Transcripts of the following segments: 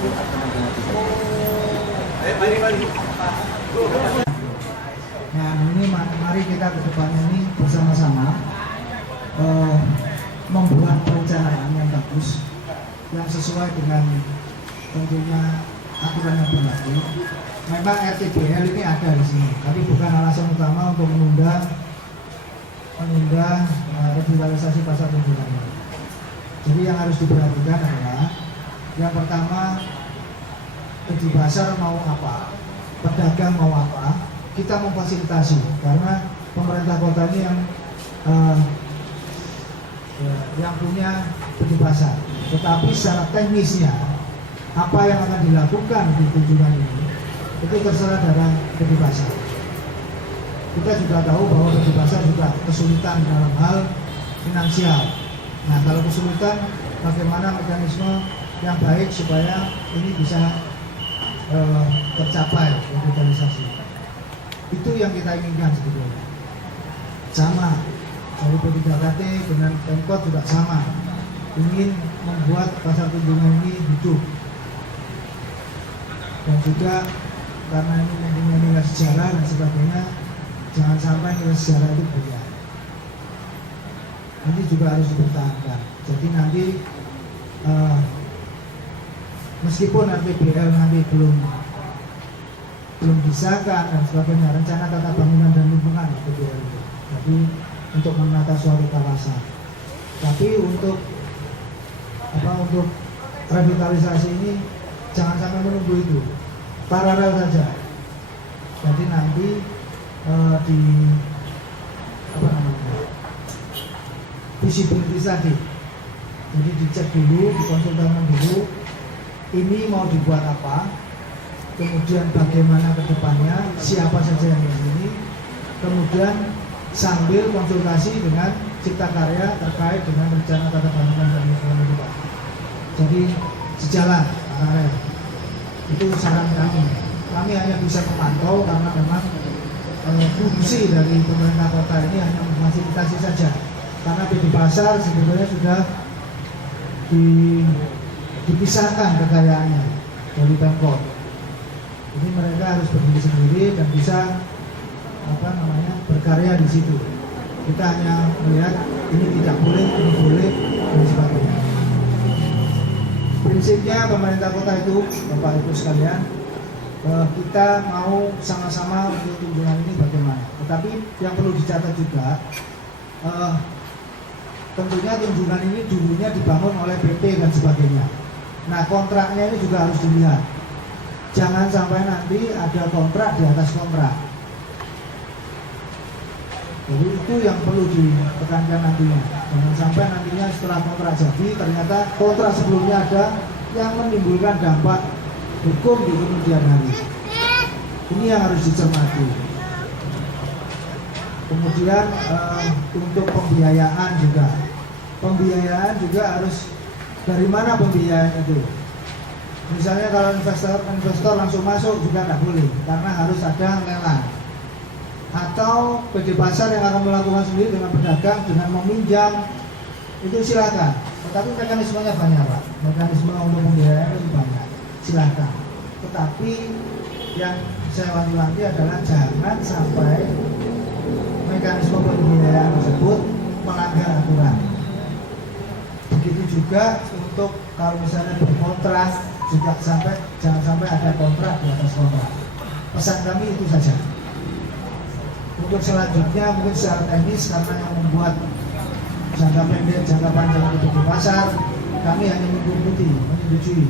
Nah ini mari kita ke depannya ini bersama-sama membuat perencanaan yang bagus, yang sesuai dengan tentunya aturan yang berlaku. Memang RTBL ini ada di sini, tapi bukan alasan utama untuk menunda revitalisasi pasar tunjungan ini. Jadi yang harus diperhatikan adalah yang pertama, di pasar mau apa, pedagang mau apa, kita memfasilitasi, karena pemerintah kota ini yang punya di pasar. Tetapi secara teknisnya apa yang akan dilakukan di tunjungan ini itu terserah dari di pasar. Kita juga tahu bahwa di pasar juga kesulitan dalam hal finansial. Nah, kalau kesulitan, bagaimana mekanisme yang baik supaya ini bisa tercapai revitalisasi. Itu yang kita inginkan sebetulnya. Sama, dari P3KT dengan Pemkot juga sama. Ingin membuat pasar tunjungan ini hidup. Dan juga karena ini mempunyai nilai sejarah dan sebagainya, jangan sampai nilai sejarah itu berubah. Nanti juga harus dipertahankan. Jadi nanti meskipun RTBL nanti belum disahkan dan sebagainya, rencana tata bangunan dan lingkungan RTBL itu. Jadi untuk menata suatu kawasan. Tapi untuk revitalisasi ini jangan sampai menunggu itu, paralel saja. Jadi nanti visibility tadi. Jadi dicek dulu, dikonsultasikan dulu, ini mau dibuat apa, kemudian bagaimana ke depannya, siapa saja yang di sini, kemudian sambil konsultasi dengan Cipta Karya terkait dengan rencana tata bangunan dan lingkungan hidup. Jadi sejalan paralel. Itu saran kami. Kami hanya bisa memantau karena memang fungsi dari pemerintah kota ini hanya memfasilitasi saja. Karena di pasar sebetulnya sudah dipisahkan kekayaannya dari Pemkot. Jadi mereka harus berdiri sendiri dan bisa berkarya di situ. Kita hanya melihat ini tidak boleh, ini boleh, dan sebagainya. Prinsipnya pemerintah kota itu, Bapak Ibu sekalian, kita mau sama-sama untuk tunjungan ini bagaimana. Tetapi yang perlu dicatat juga, tentunya tunjungan ini dulunya dibangun oleh PT dan sebagainya. Nah, kontraknya ini juga harus dilihat. Jangan sampai nanti ada kontrak di atas kontrak. Jadi itu yang perlu ditekankan nantinya. Jangan sampai nantinya setelah kontrak jadi ternyata kontrak sebelumnya ada yang menimbulkan dampak hukum di kemudian hari. Ini yang harus dicermati. Kemudian untuk pembiayaan juga harus dari mana pembiayaan itu. Misalnya kalau investor langsung masuk juga tidak boleh, karena harus ada lelang. Atau PD pasar yang akan melakukan sendiri dengan pedagang dengan meminjam, itu silakan. Tetapi mekanismenya banyak, Pak. Mekanisme untuk pembiayaan itu banyak, silakan. Tetapi yang saya wanti-wanti adalah jangan sampai mekanisme pembiayaan tersebut melanggar aturan. Begitu juga untuk kalau misalnya berkontrak juga jangan sampai ada kontrak di atas kontrak. Pesan kami itu saja. Untuk selanjutnya mungkin secara teknis karena yang membuat jangka pendek, jangka panjang itu di pasar, kami hanya menyetujui.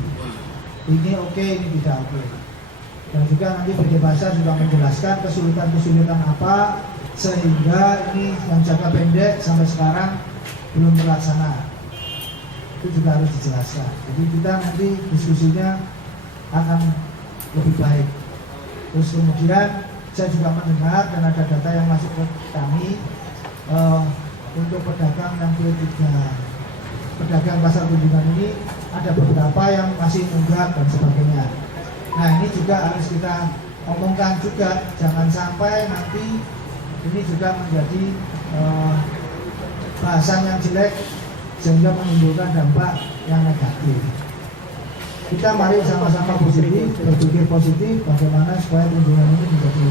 Ini oke, ini tidak oke. Dan juga nanti PD pasar juga menjelaskan kesulitan-kesulitan apa sehingga ini yang jangka pendek sampai sekarang belum terlaksana. Itu juga harus dijelaskan. Jadi kita nanti diskusinya akan lebih baik. Terus kemudian saya juga mendengar dan ada data yang masuk ke kami untuk pedagang yang pedagang pasar tunjungan ini ada beberapa yang masih nunggak dan sebagainya. Nah ini juga harus kita omongkan juga, jangan sampai nanti ini juga menjadi bahasan yang jelek sehingga menimbulkan dampak yang negatif. kita mari sama-sama positif, berpikir positif bagaimana supaya kunjungan ini menjadi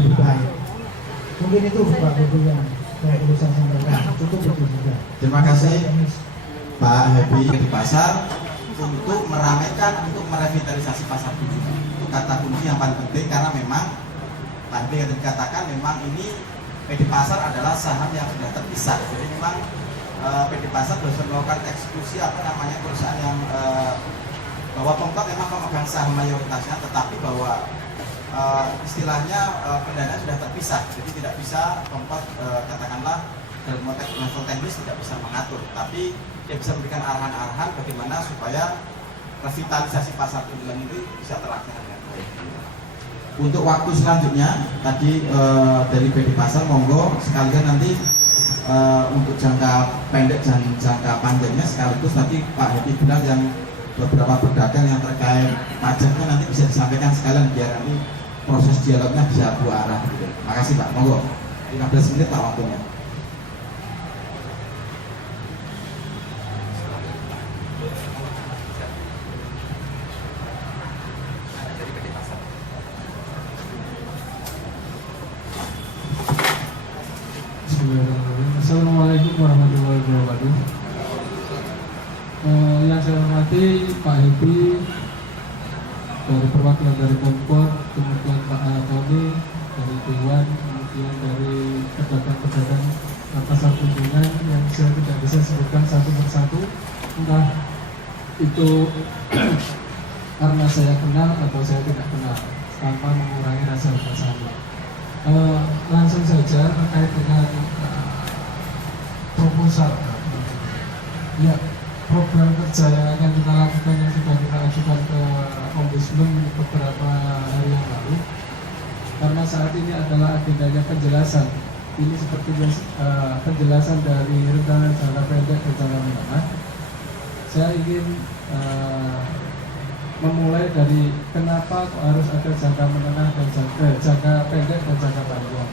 lebih baik. Mungkin itu Pak Budi yang saya perlu sampaikan. Cukup itu juga. Terima kasih Pak Happy di pasar untuk meramaikan, untuk merevitalisasi pasar kunjungan. Itu kata kunci yang paling penting karena memang tadi yang dikatakan memang ini PD Pasar adalah saham yang sudah terpisah. Jadi memang PD Pasar harus melakukan eksekusi perusahaan yang bahwa Pemkot memang memegang saham mayoritasnya, tetapi bahwa istilahnya pendanaan sudah terpisah, jadi tidak bisa Pemkot katakanlah dalam konteks level teknis tidak bisa mengatur, tapi dia bisa memberikan arahan-arahan bagaimana supaya revitalisasi pasar kunjungan itu bisa terlaksana dengan baik. Untuk waktu selanjutnya tadi dari PD Pasar monggo sekalian nanti untuk jangka pendek dan jangka panjangnya sekaligus tadi Pak Hedi bilang yang beberapa pedagang yang terkait pajaknya nanti bisa disampaikan sekalian biar nanti proses dialognya bisa dua arah gitu. Makasih Pak, monggo 15 menit Pak waktunya. Assalamualaikum warahmatullahi wabarakatuh. Yang saya hormati Pak Happy dari perwakilan dari Pemkot, kemudian Pak Tony dari Dewan, kemudian dari pedagang-pedagang pasar kunjungan yang saya tidak bisa sebutkan satu persatu, entah itu karena saya kenal atau saya tidak kenal, tanpa mengurangi rasa hormat saya. Langsung saja terkait dengan proposal. Ya, program kerja yang akan kita lakukan yang sudah kita ajukan ke Ombudsman beberapa hari yang lalu, karena saat ini adalah agendanya penjelasan. Ini seperti penjelasan dari rencana jangka pendek dan jangka menengah. Saya ingin memulai dari kenapa kok harus ada jangka menengah dan jangka pendek dan jangka panjang.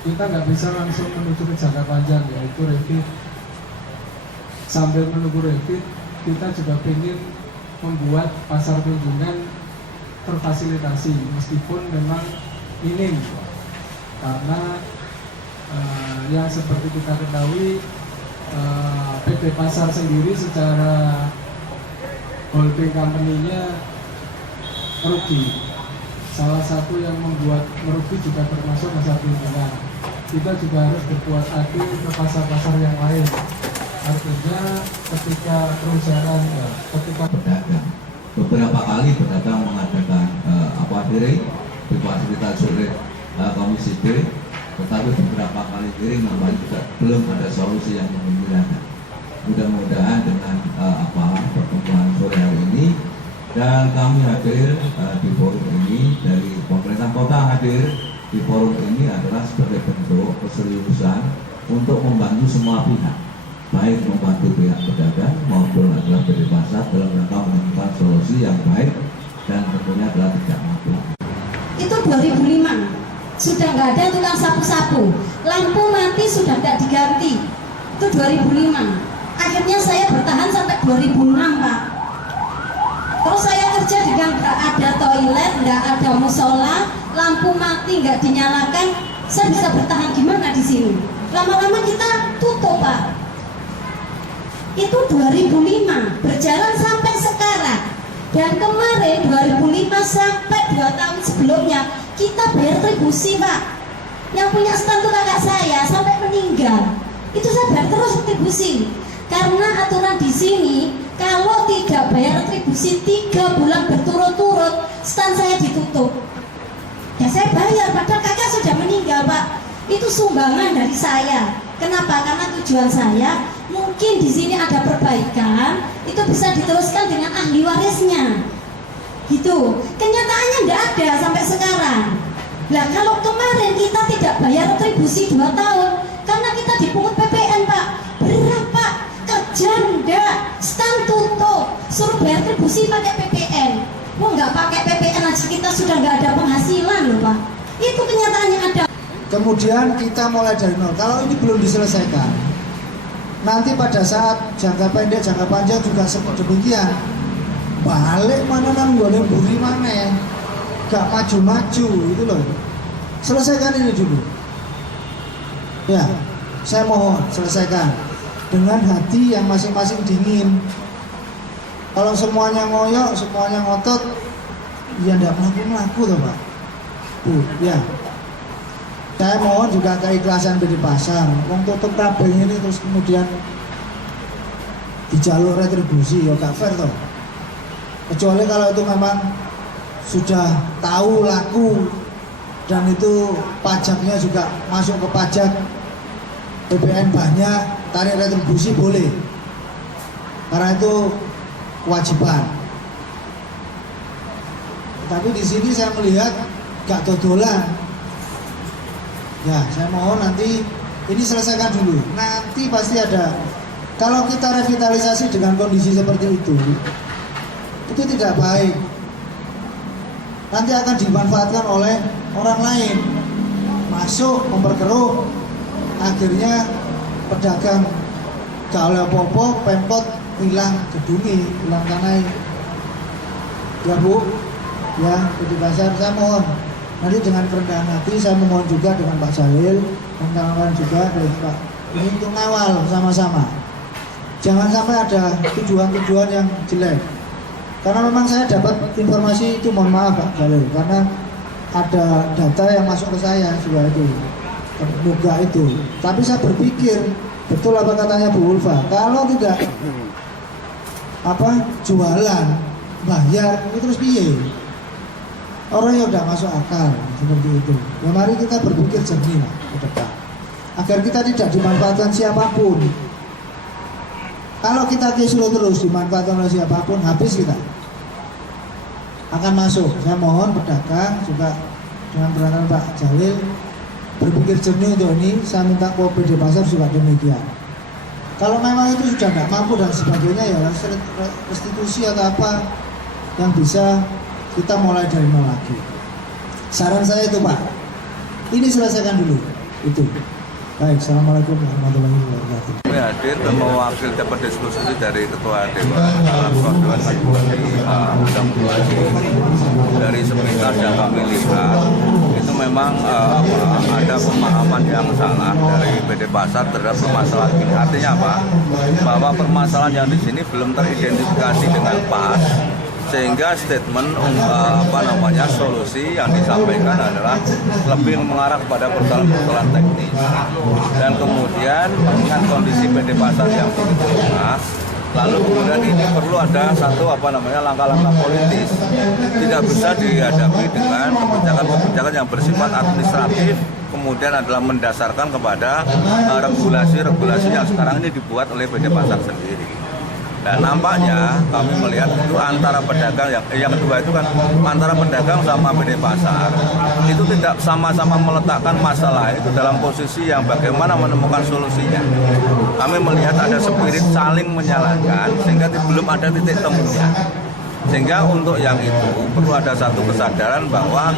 Kita nggak bisa langsung menuju ke jangka panjang, yaitu revit. Sambil menunggu revit, kita juga ingin membuat pasar kunjungan terfasilitasi, meskipun memang minim, karena yang seperti kita ketahui PT Pasar sendiri secara holding company-nya merugi. Salah satu yang membuat merugi juga termasuk pasar kunjungan. Kita juga harus berbuat adil ke pasar-pasar yang lain. Artinya ketika perusahaan, ketika pedagang, beberapa kali pedagang mengadakan hearing difasilitasi oleh Komisi B, tetapi beberapa kali hearing nampaknya juga belum ada solusi yang menguntungkan. Mudah-mudahan dengan pertemuan sore hari ini dan kami hadir di forum ini, dari pemerintah kota hadir di forum ini adalah sebagai bentuk keseriusan untuk membantu semua pihak, baik membantu pihak pedagang maupun adalah PD Pasar dalam rangka menemukan solusi yang baik dan tentunya adalah tidak mutlak. Itu 2005 sudah nggak ada tukang sapu-sapu, lampu mati sudah tidak diganti. Itu 2005. Akhirnya saya bertahan sampai 2006 Pak. Terus saya kerja dengan nggak ada toilet, nggak ada musola, lampu mati nggak dinyalakan. Saya bisa bertahan gimana di sini? Lama-lama kita tutup Pak. Itu 2005, berjalan sampai sekarang. Dan kemarin 2005 sampai 2 tahun sebelumnya kita bayar retribusi Pak. Yang punya stand itu kakak saya sampai meninggal. Itu saya bayar terus retribusi. Karena aturan di sini kalau tidak bayar retribusi 3 bulan berturut-turut, stand saya ditutup. Ya saya bayar, padahal kakak sudah meninggal Pak. Itu sumbangan dari saya. Kenapa? Karena tujuan saya mungkin di sini ada perbaikan, itu bisa diteruskan dengan ahli warisnya. Gitu. Kenyataannya tidak ada sampai sekarang. Nah kalau kemarin kita tidak bayar retribusi 2 tahun karena kita dipungut PPN Pak. Berat Pak, kerja enggak, stand tutup, suruh bayar retribusi pakai PPN. Mau nggak pakai PPN aja kita sudah nggak ada penghasilan loh Pak. Itu kenyataannya ada. Kemudian kita mulai dari nol. Kalau ini belum diselesaikan, nanti pada saat jangka pendek, jangka panjang juga demikian. Balik mana nang boleh buri mana, gak maju-maju itu loh. Selesaikan ini dulu. Ya, saya mohon selesaikan dengan hati yang masing-masing dingin. Kalau semuanya ngoyok, semuanya ngotot, ya ndak melaku toh Pak. Bu, ya. Saya mohon juga keikhlasan PD Pasar. Wong tutup kabeh ini terus kemudian di jalur retribusi, ya gak fair toh. Kecuali kalau itu memang sudah tahu laku dan itu pajaknya juga masuk ke pajak PPN banyak, tarik retribusi boleh, karena itu kewajiban. Tapi di sini saya melihat gak dodolan. Ya, saya mohon nanti ini selesaikan dulu. Nanti pasti ada. Kalau kita revitalisasi dengan kondisi seperti itu tidak baik. Nanti akan dimanfaatkan oleh orang lain, masuk memperkeruh, akhirnya pedagang gak oleh apa-apa, Pemkot hilang gedungi, hilang tanah. Ya Bu, ya PD Pasar, saya mohon nanti dengan kerendahan hati saya memohon juga dengan Pak Jalil dan kawan-kawan juga dari Pak ini untuk ngawal sama-sama. Jangan sampai ada tujuan-tujuan yang jelek. Karena memang saya dapat informasi itu, mohon maaf Pak Jalil, karena ada data yang masuk ke saya juga itu, terbuka itu. Tapi saya berpikir, betul apa katanya Bu Ulfa, kalau tidak jualan, bayar, itu terus piye? Orang yang udah masuk akal seperti itu. Ya mari kita berpikir jernih lah ke depan, agar kita tidak dimanfaatkan siapapun. Kalau kita kisruh terus dimanfaatkan oleh siapapun, habis kita akan masuk. Saya mohon pedagang juga dengan peranan Pak Jalil berpikir jernih untuk ini. Saya minta PD Pasar juga demikian. Kalau memang itu sudah tidak mampu dan sebagainya, ya restitusi atau apa yang bisa kita mulai dari nol lagi. Saran saya itu Pak, ini selesaikan dulu itu. Baik, assalamualaikum warahmatullahi wabarakatuh. Kami hadir dan mewakili dapat diskusi dari Ketua Dewan dalam Dewan dari sepintas yang kami lihat itu memang ada pemahaman yang salah dari PD Pasar terhadap permasalahan ini. Artinya apa? Bahwa permasalahan yang di sini belum teridentifikasi dengan pas, sehingga statement solusi yang disampaikan adalah lebih mengarah kepada persoalan teknis. Dan kemudian dengan kondisi PD Pasar yang begitu lemah, lalu kemudian ini perlu ada satu langkah-langkah politis. Tidak bisa dihadapi dengan kebijakan-kebijakan yang bersifat administratif, kemudian adalah mendasarkan kepada regulasi-regulasi yang sekarang ini dibuat oleh PD Pasar sendiri. Dan nampaknya kami melihat itu antara pedagang yang kedua itu kan antara pedagang sama PD Pasar itu tidak sama-sama meletakkan masalah itu dalam posisi yang bagaimana menemukan solusinya. Kami melihat ada spirit saling menyalahkan sehingga belum ada titik temunya. Sehingga untuk yang itu perlu ada satu kesadaran bahwa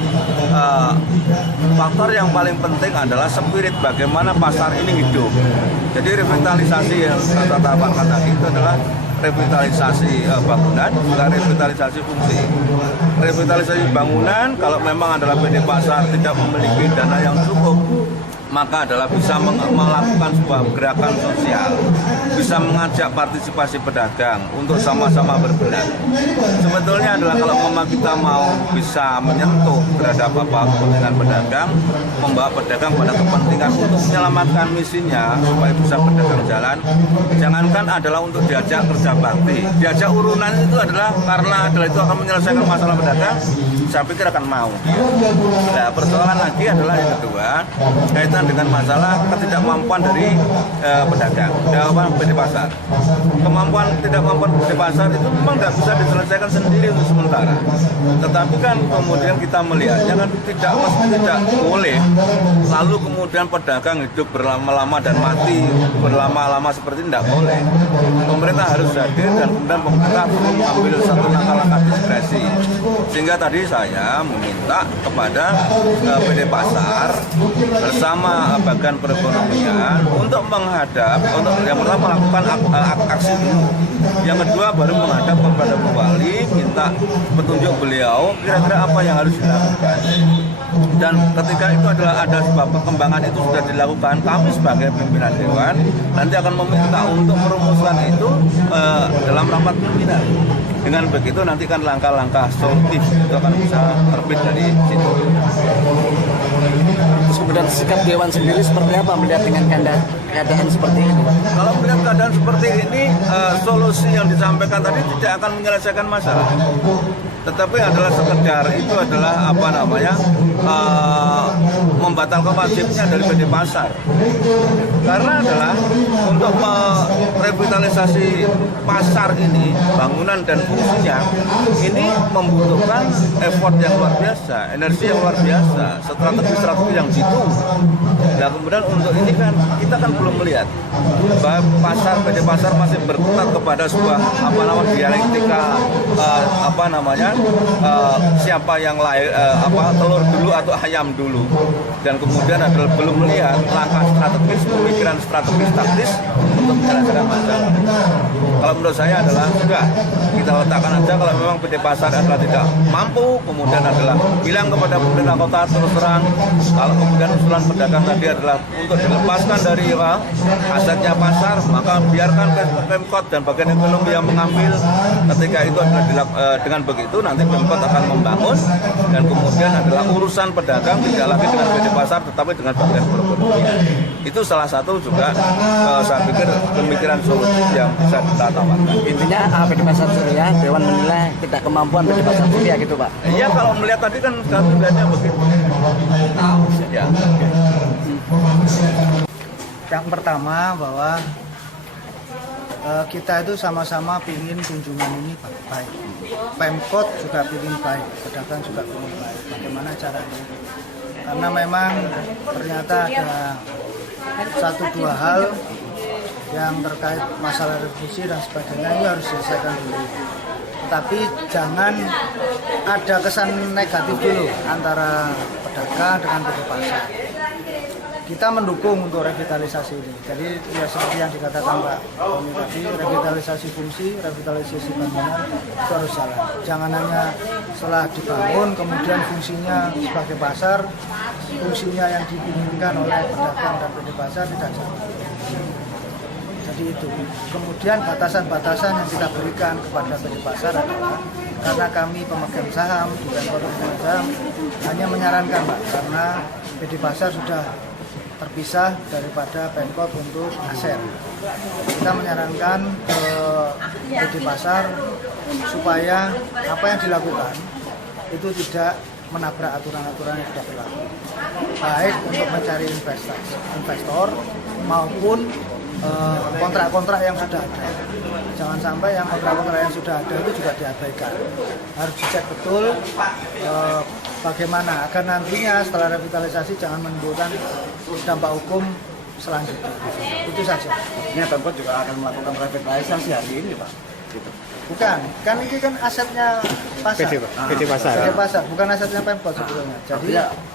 faktor yang paling penting adalah spirit bagaimana pasar ini hidup. Jadi revitalisasi yang kata tadi itu adalah revitalisasi bangunan, bukan revitalisasi fungsi. Revitalisasi bangunan kalau memang adalah PD Pasar tidak memiliki dana yang cukup, maka adalah bisa melakukan sebuah gerakan sosial, bisa mengajak partisipasi pedagang untuk sama-sama berbenah. Sebetulnya adalah kalau memang kita mau bisa menyentuh terhadap kepentingan pedagang, membawa pedagang pada kepentingan untuk menyelamatkan misinya supaya bisa pedagang jalan, jangankan adalah untuk diajak kerja bakti, diajak urunan itu adalah karena adalah itu akan menyelesaikan masalah pedagang, saya pikir akan mau. Nah, persoalan lagi adalah yang kedua, kaitan dengan masalah ketidakmampuan dari pedagang, PD Pasar. Kemampuan tidak mampu PD Pasar itu memang tidak bisa diselesaikan sendiri untuk sementara. Tetapi kan kemudian kita melihatnya kan tidak boleh. Lalu kemudian pedagang hidup berlama-lama dan mati berlama-lama seperti ini tidak boleh. Pemerintah harus hadir dan kemudian pemerintah perlu mengambil satu langkah-langkah diskresi. Sehingga tadi saya meminta kepada PD Pasar bersama bagian perekonomian untuk menghadap, untuk yang pertama melakukan aksi dulu, yang kedua baru menghadap kepada Bu Wali, minta petunjuk beliau kira-kira apa yang harus dilakukan. Dan ketika itu ada sebuah perkembangan itu sudah dilakukan, kami sebagai pimpinan Dewan nanti akan meminta untuk merumuskan itu dalam rapat pimpinan. Dengan begitu nanti kan langkah-langkah solutif itu akan bisa terbit dari situ. Terus kemudian sikap Dewan sendiri seperti apa melihat dengan keadaan seperti ini, Pak? Kalau melihat keadaan seperti ini, solusi yang disampaikan tadi tidak akan menyelesaikan masalah. Tetapi adalah sekedar itu adalah membatalkan wajibnya dari PD Pasar. Karena adalah untuk merevitalisasi pasar ini, bangunan dan fungsinya ini membutuhkan effort yang luar biasa, energi yang luar biasa, strategi yang jitu. Nah kemudian untuk ini kan kita kan belum melihat bahwa PD Pasar masih berkutat kepada sebuah dialektika siapa yang telur dulu atau ayam dulu, dan kemudian adalah belum melihat langkah strategis, pemikiran strategis taktis untuk menyelesaikan masalah. Kalau menurut saya adalah sudah kita letakkan aja, kalau memang PD Pasar adalah tidak mampu, kemudian adalah bilang kepada pemerintah kota terus terang, kalau kemudian usulan pedagang tadi adalah untuk dilepaskan dari asetnya pasar, maka biarkan Pemkot dan bagian ekonomi yang mengambil. Ketika itu adalah dengan begitu nanti Pemkot akan membangun, dan kemudian adalah urusan pedagang tidak lagi dengan PD Pasar tetapi dengan bagian perekonomian. Itu salah satu juga saya pikir pemikiran solutif yang bisa kita tawarkan. Intinya PD Pasar Surya, Dewan menilai tidak kemampuan PD Pasar Surya gitu, Pak? Iya, kalau melihat tadi kan kami melihatnya begitu. Ya. Yang pertama bahwa kita itu sama-sama ingin kunjungan ini baik. Pemkot juga ingin baik, pedagang juga ingin baik. Bagaimana caranya? Karena memang ternyata ada 1-2 hal yang terkait masalah revisi dan sebagainya ini harus diselesaikan dulu. Tapi jangan ada kesan negatif dulu antara pedagang dengan PD Pasar. Kita mendukung untuk revitalisasi ini. Jadi ya seperti yang dikatakan Pak Tony tadi, revitalisasi fungsi, revitalisasi bangunan itu harus jalan. Jangan hanya setelah dibangun kemudian fungsinya sebagai pasar, fungsinya yang diinginkan oleh pedagang dan PD Pasar tidak jalan. Jadi itu. Kemudian batasan-batasan yang kita berikan kepada PD Pasar adalah karena kami pemegang saham, bukan pemegang saham, hanya menyarankan Pak, karena PD Pasar sudah terpisah daripada Pemkot untuk aset. Kita menyarankan ke PD Pasar supaya apa yang dilakukan itu tidak menabrak aturan-aturan yang sudah berlaku, baik untuk mencari investor maupun kontrak-kontrak yang sudah ada. Jangan sampai yang kontrak-kontrak yang sudah ada itu juga diabaikan. Harus dicek betul bagaimana agar nantinya setelah revitalisasi jangan menimbulkan dampak hukum selanjutnya. Itu saja. Artinya Pemkot juga akan melakukan revitalisasi hari ini, Pak? Gitu. Bukan, kan ini kan asetnya pasar. PD Pasar. PD Pasar, bukan asetnya Pemkot sebetulnya. Jadi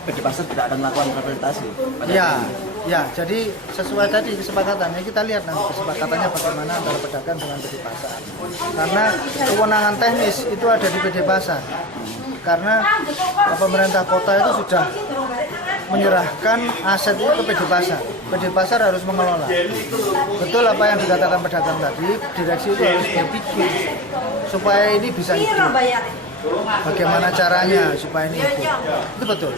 PD Pasar tidak akan melakukan revitalisasi. Ya, jadi sesuai tadi kesepakatannya, kita lihat nanti kesepakatannya bagaimana antara pedagang dengan PD Pasar. Karena kewenangan teknis itu ada di PD Pasar. Karena pemerintah kota itu sudah menyerahkan aset itu ke PD Pasar. PD Pasar harus mengelola. Betul apa yang dikatakan pedagang tadi, direksi itu harus berpikir supaya ini bisa hidup. Bagaimana caranya supaya ini hidup? Itu betul.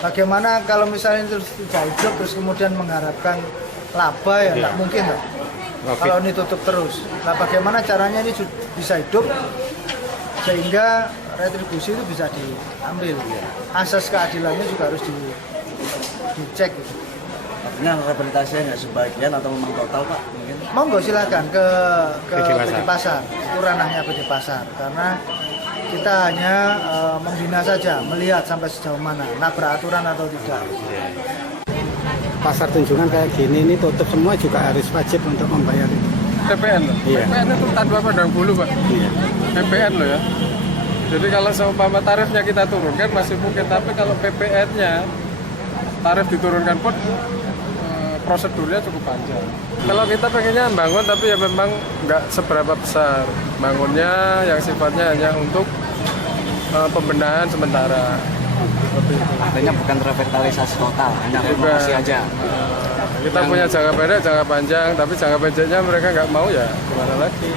Bagaimana kalau misalnya terus tidak hidup terus kemudian mengharapkan laba ya tidak mungkin loh. Kalau ini tutup terus. Nah bagaimana caranya ini bisa hidup sehingga retribusi itu bisa diambil. Asas keadilannya juga harus dicek. Gitu. Artinya rehabilitasinya nggak sebagian atau memang total, Pak? Mungkin. Monggo silakan ke PD Pasar. Itu ranahnya PD Pasar karena kita hanya membina saja, melihat sampai sejauh mana, nabrak aturan atau tidak. Pasar Tunjungan kayak gini ini tutup semua juga harus wajib untuk membayar itu. TPN loh? Iya. TPN itu tanpa pandang bulu, Pak. Iya. TPN loh ya? Jadi kalau seumpama tarifnya kita turunkan masih mungkin, tapi kalau PPN-nya tarif diturunkan pun prosedurnya cukup panjang. Kalau kita pengennya bangun tapi ya memang nggak seberapa besar. Bangunnya yang sifatnya hanya untuk pembenahan sementara. Seperti itu. Artinya bukan revitalisasi total, hanya renovasi aja. Kita punya jangka pendek, jangka panjang, tapi jangka pendeknya mereka nggak mau ya gimana lagi.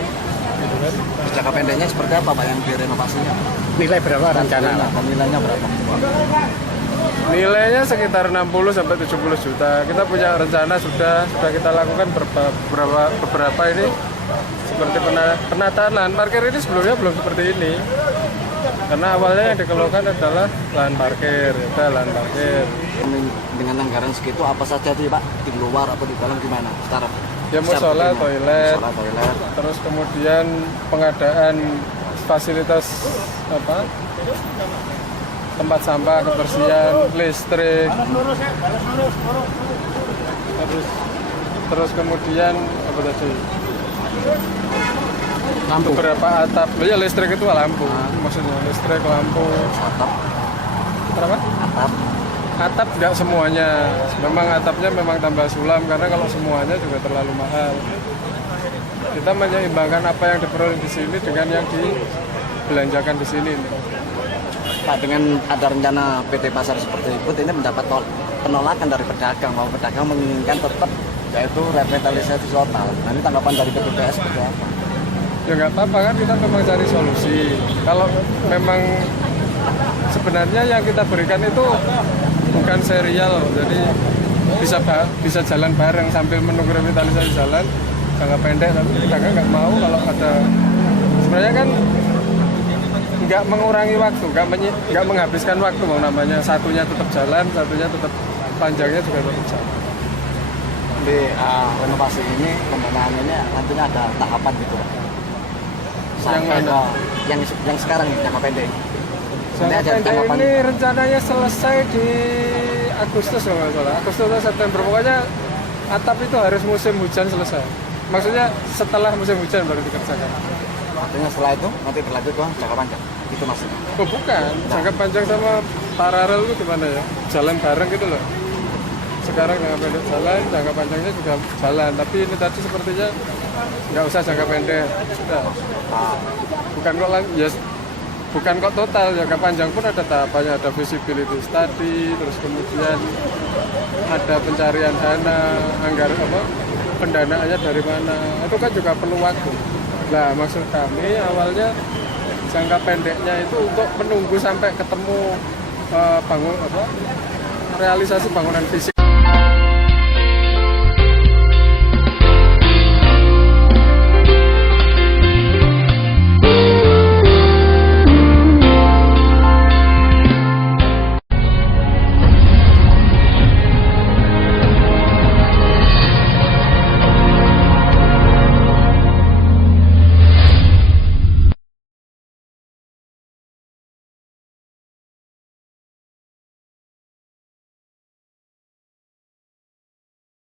Gitu kan. Jangka pendeknya seperti apa Pak yang direnovasinya? Nilai berapa rencana? Nilainya berapa? Nilainya sekitar 60 sampai 70 juta. Kita punya rencana sudah kita lakukan beberapa ini seperti penataan lahan parkir ini sebelumnya belum seperti ini. Karena awalnya yang dikeluhkan adalah lahan parkir, lahan parkir. Dengan anggaran segitu apa saja sih Pak? Di luar atau di dalam gimana? Secara Ya musola, toilet, terus kemudian pengadaan fasilitas tempat sampah, kebersihan, listrik, terus kemudian apa tadi? lampu. Beberapa atap, ya listrik itu lampu, maksudnya listrik, lampu. Atap. Berapa? Atap. Atap tidak semuanya, memang atapnya memang tambah sulam karena kalau semuanya juga terlalu mahal. Kita menyeimbangkan apa yang diperoleh di sini dengan yang dibelanjakan di sini. Pak, dengan ada rencana PT Pasar seperti itu, ini mendapat penolakan dari pedagang, bahwa pedagang menginginkan tetap yaitu revitalisasi total. Nah, ini tanggapan dari PPPS seperti apa? Ya nggak apa-apa kan, kita memang cari solusi. Kalau memang sebenarnya yang kita berikan itu bukan serial, jadi bisa jalan bareng sambil menunggu revitalisasi jalan jangka pendek, tapi kita nggak mau kalau ada, sebenarnya kan nggak mengurangi waktu, nggak menghabiskan waktu, mau namanya satunya tetap jalan, satunya tetap panjangnya juga tetap jalan. Di renovasi ini, pembenahan ini nantinya ada tahapan gitu Pak? Yang mana? Yang sekarang nih, jangka pendek. Jangka pendek ini rencananya selesai di Agustus kalau nggak salah, Agustus atau September, pokoknya atap itu harus musim hujan selesai. Maksudnya setelah musim hujan baru dikerjakan. Artinya setelah itu nanti berlanjut ke jangka panjang, itu maksudnya? Oh bukan, jangka panjang sama paralel itu gimana ya? Jalan bareng gitu loh. Sekarang jangka pendek jalan, jangka panjangnya juga jalan. Tapi ini tadi sepertinya nggak usah jangka pendek, sudah. Bukan kok ya, bukan kok total, jangka panjang pun ada tahapannya, ada visibility study, terus kemudian ada pencarian dana, anggaran pendanaannya dari mana, itu kan juga perlu waktu. Nah, maksud kami awalnya jangka pendeknya itu untuk menunggu sampai ketemu realisasi bangunan fisik.